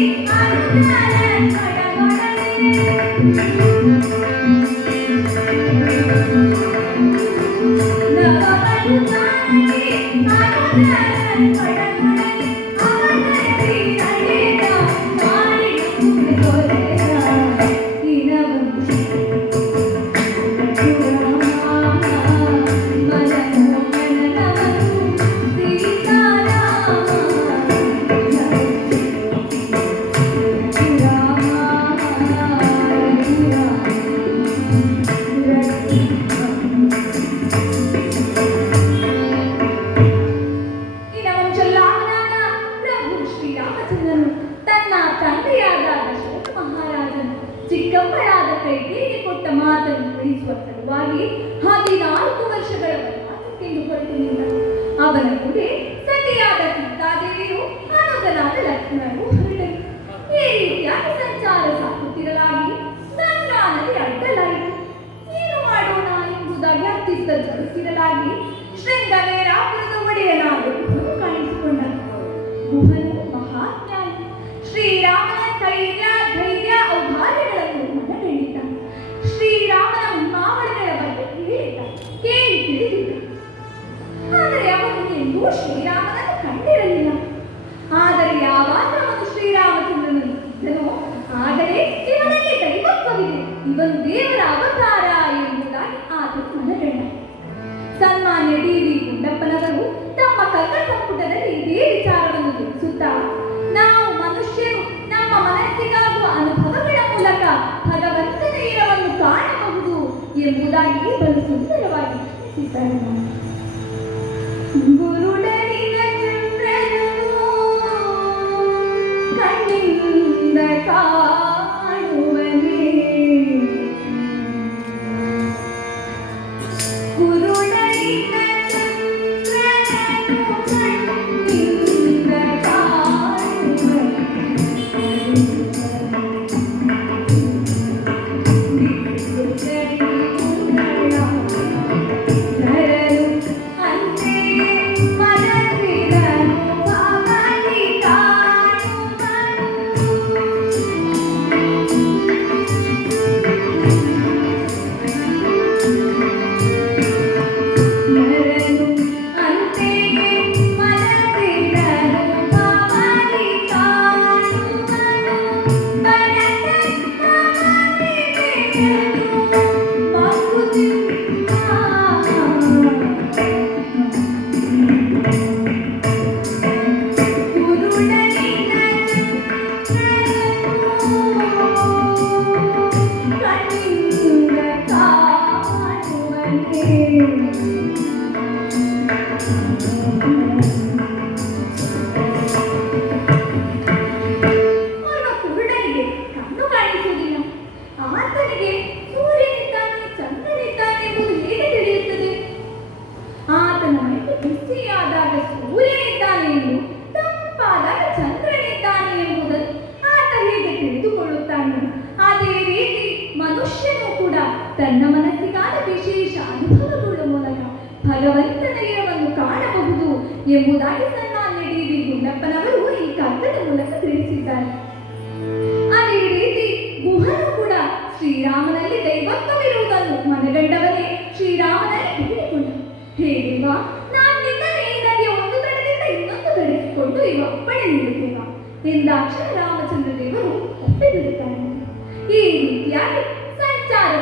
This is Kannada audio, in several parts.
Thank you. ತಂದೆಯಾದ ದಶರಥ ಮಹಾರಾಜನು ಚಿಕ್ಕಪ್ಪನಾದ ಕೈಕೇಯಿ ಕೊಟ್ಟ ಮಾತನ್ನು ಉಳಿಸುವ ಸಲುವಾಗಿ ಹದಿನಾಲ್ಕು ವರ್ಷಗಳ ವನವಾಸಕ್ಕೆಂದು ಹೊರಟು ನಿಂತ ಅವನ ಕೂಡೆ ಸತಿಯಾದ ಸೀತಾದೇವಿಯು ಅನುಜನಾದ ಲಕ್ಷ್ಮಣನು ಹೊರಟರು ಈ ರೀತಿಯಾಗಿ ಸಂಚಾರ ಸಾಕುತ್ತಿರಲಾಗಿ ಗಂಗಾ ಅಡ್ಡಲಾಯಿತು. ಏನು ಮಾಡೋಣ ಎಂಬುದಾಗಿ ಅತ್ತಿತ್ತ ಜರುಗಿರಲಾಗಿ ಶೃಂಗವೇರಾಪುರದ ಒಡೆಯನಾಗುತ್ತೆ ready. Kita naman. ದೇವಾ ನಾನಿಂದ ನೇನಾಗಿ ಒಂದು ಕಡೆಯಿಂದ ಇನ್ನೊಂದು ಕಡೆಕೊಂಡು ಇವ ಒಬ್ಬನೇ ನಿಲ್ಲುತ್ತೇವ ಎಂದಾಕ್ಷಣ ರಾಮಚಂದ್ರ ದೇವರು ಒಪ್ಪಿಬಿಡುತ್ತಾನೆ ಈ ರೀತಿಯಾಗಿ ಸಂಚಾರ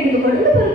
¿Qué es lo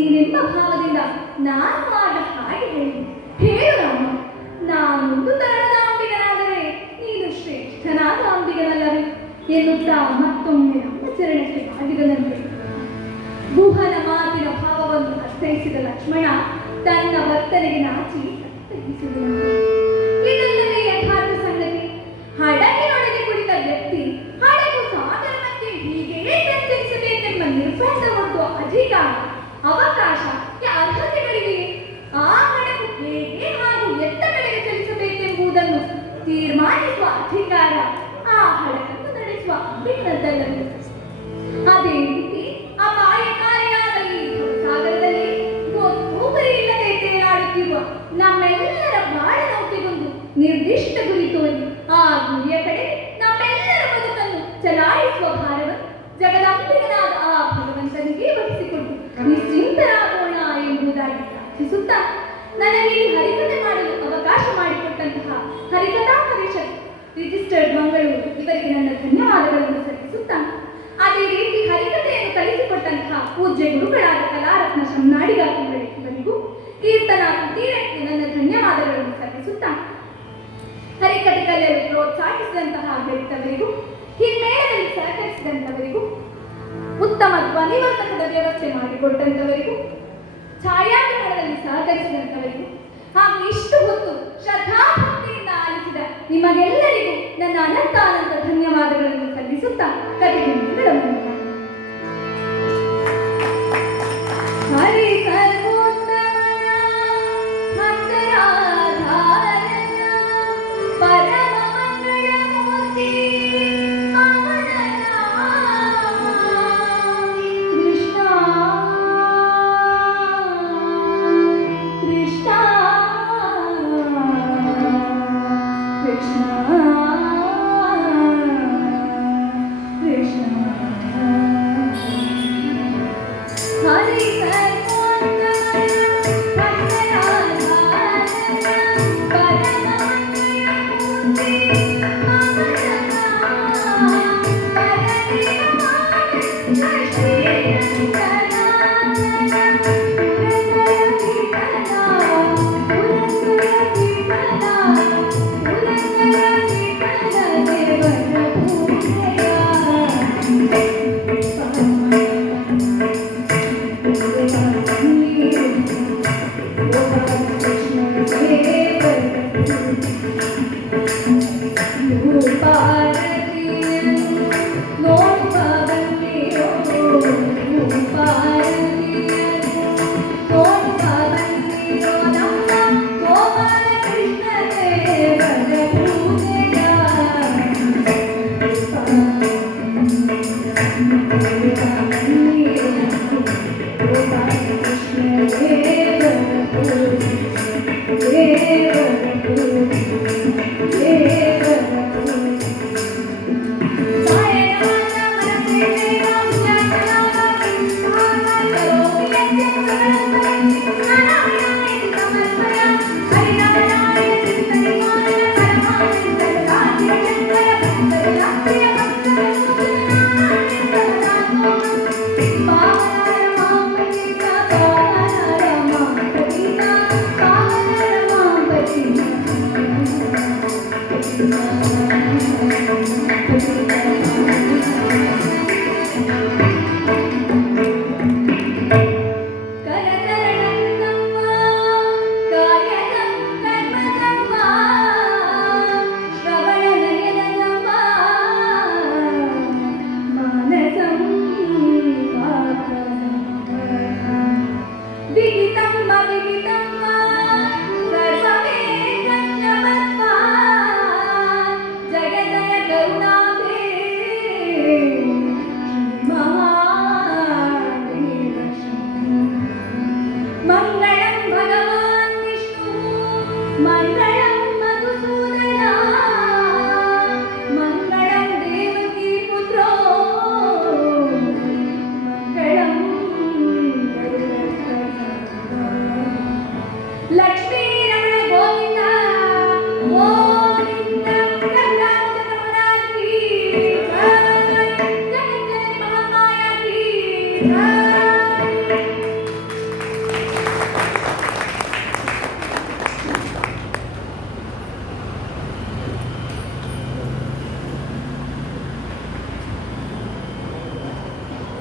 ನೀನೆಂಬ ಭಾವದಿಂದ ನಾನು ಆದ ಹಾಗೆ ಹೇಳಿ. ಹೇಳು ರಾಮ ನಾನೊಂದು ತರಣದ ಅಂಬಿಗನಾದರೆ ನೀನು ಶ್ರೇಷ್ಠನಾದ ಅಂಬಿಗನಲ್ಲವೇ ಎನ್ನುತ್ತಾ ಮತ್ತೊಮ್ಮೆ ರಾಮಚರಣಕ್ಕೆ ಬಾಗಿದನಂತೆ. ಗುಹನ ಮಾತಿನ ಭಾವವನ್ನು ಅರ್ಥೈಸಿದ ಲಕ್ಷ್ಮಣ ತನ್ನ ವರ್ತನೆಗೆ ನಾಚಿ ತಪ್ಪಿಸುವುದಿಲ್ಲ அப்படிங்கிறத ಪಾಲಿಸಿದಂತಹ ಬೆಳೆದವರಿಗೂ ಹಿರಿಮೇಳದಲ್ಲಿ ಸಹಕರಿಸಿದಂಥವರಿಗೂ, ಉತ್ತಮ ಧ್ವನಿವರ್ತಕದ ವ್ಯವಸ್ಥೆ ಮಾಡಿಕೊಟ್ಟಂಥವರಿಗೂ, ಛಾಯಾಗ್ರಹಣದಲ್ಲಿ ಸಹಕರಿಸಿದಂಥವರಿಗೂ, ಹಾಗೂ ಇಷ್ಟು ಹೊತ್ತು ಶ್ರದ್ಧಾಭಕ್ತಿಯಿಂದ ಆಲಿಸಿದ ನಿಮಗೆಲ್ಲರಿಗೂ ನನ್ನ ಅನಂತ ಅನಂತ ಧನ್ಯವಾದಗಳನ್ನು ಸಲ್ಲಿಸುತ್ತಾ ಕಥೆಯನ್ನು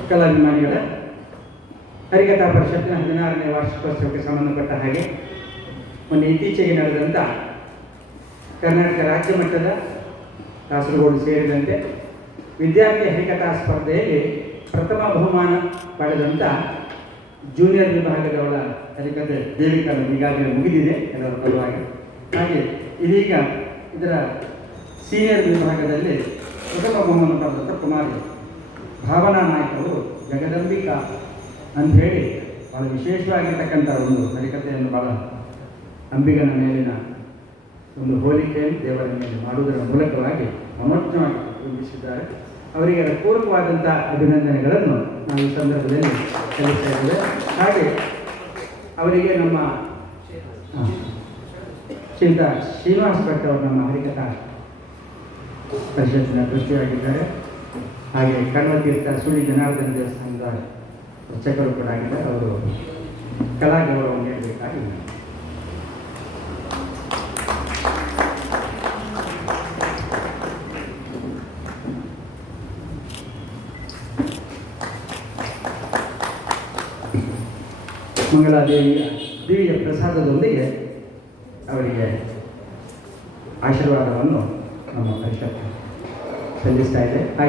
ಕಲಾಭಿಮಾನಿಗಳ ಹರಿಕಥಾ ಪರಿಷತ್ತಿನ ಹದಿನಾರನೇ ವಾರ್ಷಿಕೋತ್ಸವಕ್ಕೆ ಸಂಬಂಧಪಟ್ಟ ಹಾಗೆ ಮೊನ್ನೆ ಇತ್ತೀಚೆಗೆ ನಡೆದಂಥ ಕರ್ನಾಟಕ ರಾಜ್ಯ ಮಟ್ಟದ ಕಾಸರಗೋಡು ಸೇರಿದಂತೆ ವಿದ್ಯಾರ್ಥಿ ಹರಿಕಥಾ ಸ್ಪರ್ಧೆಯಲ್ಲಿ ಪ್ರಥಮ ಬಹುಮಾನ ಪಡೆದಂಥ ಜೂನಿಯರ್ ವಿಭಾಗದವಳ ಹರಿಕತೆ ದೇವಿಕನ್ನು ಈಗಾಗಲೇ ಮುಗಿದಿದೆ ಎಲ್ಲರ ಪರವಾಗಿ. ಹಾಗೆ ಇದೀಗ ಇದರ ಸೀನಿಯರ್ ವಿಭಾಗದಲ್ಲಿ ಪ್ರಥಮ ಬಹುಮಾನ ಪಡೆದಂಥ ಕುಮಾರಿ. ಭಾವನಾ ನಾಯಕರು ಜಗದಂಬಿಕಾ ಅಂತ ಹೇಳಿ ಭಾಳ ವಿಶೇಷವಾಗಿರ್ತಕ್ಕಂಥ ಒಂದು ಹರಿಕತೆಯನ್ನು ಬಹಳ ಅಂಬಿಗನ ಮೇಲಿನ ಒಂದು ಹೋಲಿಕೆಯನ್ನು ದೇವರ ಮೇಲೆ ಮಾಡುವುದರ ಮೂಲಕವಾಗಿ ಮನೋಜ್ಞವಾಗಿ ರೂಪಿಸಿದ್ದಾರೆ. ಅವರಿಗೆ ಪೂರ್ವಕವಾದಂಥ ಅಭಿನಂದನೆಗಳನ್ನು ನಾವು ಈ ಸಂದರ್ಭದಲ್ಲಿ ಸಲ್ಲಿಸ್ತಾ ಇದ್ದೇವೆ. ಹಾಗೆ ಅವರಿಗೆ ನಮ್ಮ ಚಿಂತ ಶ್ರೀನಿವಾಸ ಭಟ್ ಅವರು ನಮ್ಮ ಹರಿಕಥಾ ಪರಿಷತ್ತಿನ ದೃಷ್ಟಿಯಾಗಿದ್ದಾರೆ ಹಾಗೆ ಕಣ್ವತೀರ್ಥ ಸುಳ್ಳಿ ಜನಾರ್ದನ ದೇವಸ್ಥಾನದ ಅರ್ಚಕರು ಕೂಡ ಆಗಿದ್ದಾರೆ. ಅವರು ಕಲಾ ಗೌರವ ನೀಡಬೇಕಾಗಿ ಮಂಗಳಾದೇವಿಯ ದಿವ್ಯ ಪ್ರಸಾದದೊಂದಿಗೆ ಅವರಿಗೆ ಆಶೀರ್ವಾದವನ್ನು ನಮ್ಮ ಪರಿಷತ್ತು ಸಲ್ಲಿಸ್ತಾ ಇದೆ. ಹಾಗೆ